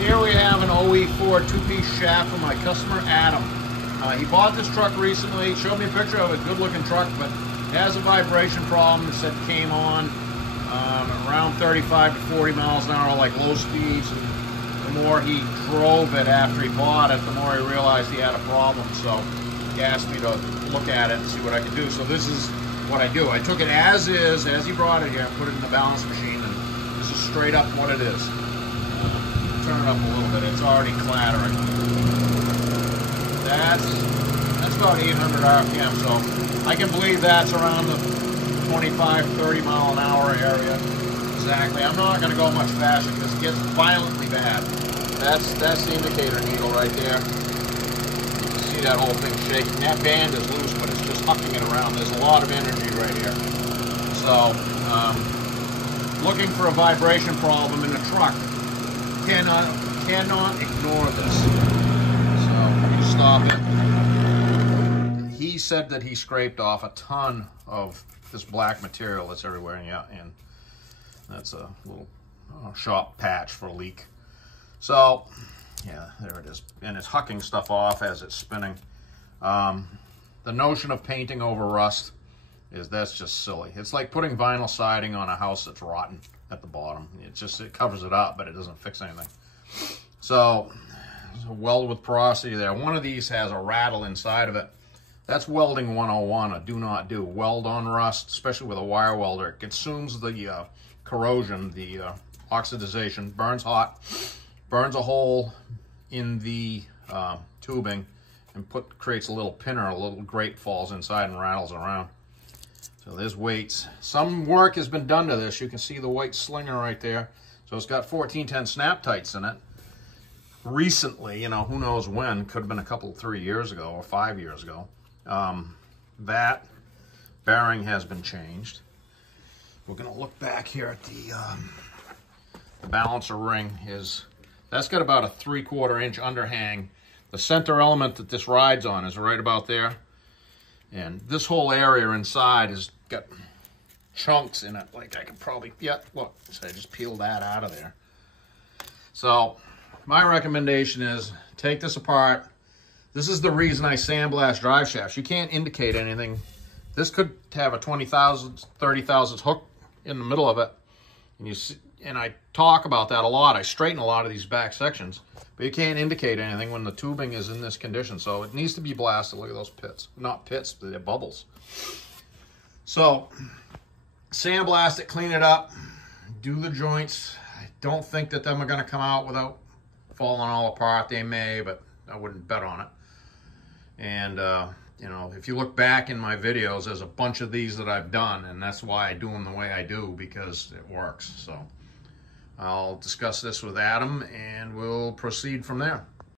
Here we have an OE4 two-piece shaft from my customer Adam. He bought this truck recently, showed me a picture of a good-looking truck, but it has a vibration problem. It said came on around 35 to 40 miles an hour, like low speeds. And the more he drove it after he bought it, the more he realized he had a problem. So he asked me to look at it and see what I could do. So this is what I do. I took it as is, as he brought it here, and put it in the balance machine, and this is straight up what it is. Turn it up a little bit. It's already clattering. That's about 800 RPM, so I can believe that's around the 25, 30 mile an hour area. Exactly. I'm not going to go much faster because it gets violently bad. That's the indicator needle right there. You can see that whole thing shaking. That band is loose, but it's just hucking it around. There's a lot of energy right here. So, looking for a vibration problem in a truck. Cannot ignore this. So you stop it. He said that he scraped off a ton of this black material that's everywhere, and that's a little shop patch for a leak. So yeah, there it is, and it's hucking stuff off as it's spinning. The notion of painting over rust that's just silly. It's like putting vinyl siding on a house that's rotten at the bottom. It covers it up, but it doesn't fix anything. So weld with porosity there. One of these has a rattle inside of it. That's welding 101, a do not do. Weld on rust, especially with a wire welder. It consumes the corrosion, the oxidization, burns hot, burns a hole in the tubing, and creates a little pinner. A little grate falls inside and rattles around. So there's weights. Some work has been done to this. You can see the white slinger right there. So it's got 1410 snap tights in it. Recently, who knows when, could have been 3 years ago or 5 years ago. That bearing has been changed. We're going to look back here at the balancer ring. That's got about a 3/4 inch underhang. The center element that this rides on is right about there. And this whole area inside has got chunks in it. Like I could probably, look, so I just peeled that out of there. So my recommendation is take this apart. This is the reason I sandblast drive shafts. You can't indicate anything. This could have a 20 thousandths, 30 thousandths hook in the middle of it. And I talk about that a lot. I straighten a lot of these back sections, but you can't indicate anything when the tubing is in this condition. So it needs to be blasted. Look at those pits. Not pits, they're bubbles. So sandblast it, clean it up, do the joints. I don't think that them are going to come out without falling all apart. They may, but I wouldn't bet on it. And if you look back in my videos, there's a bunch of these that I've done, and that's why I do them the way I do, because it works. So I'll discuss this with Adam, and we'll proceed from there.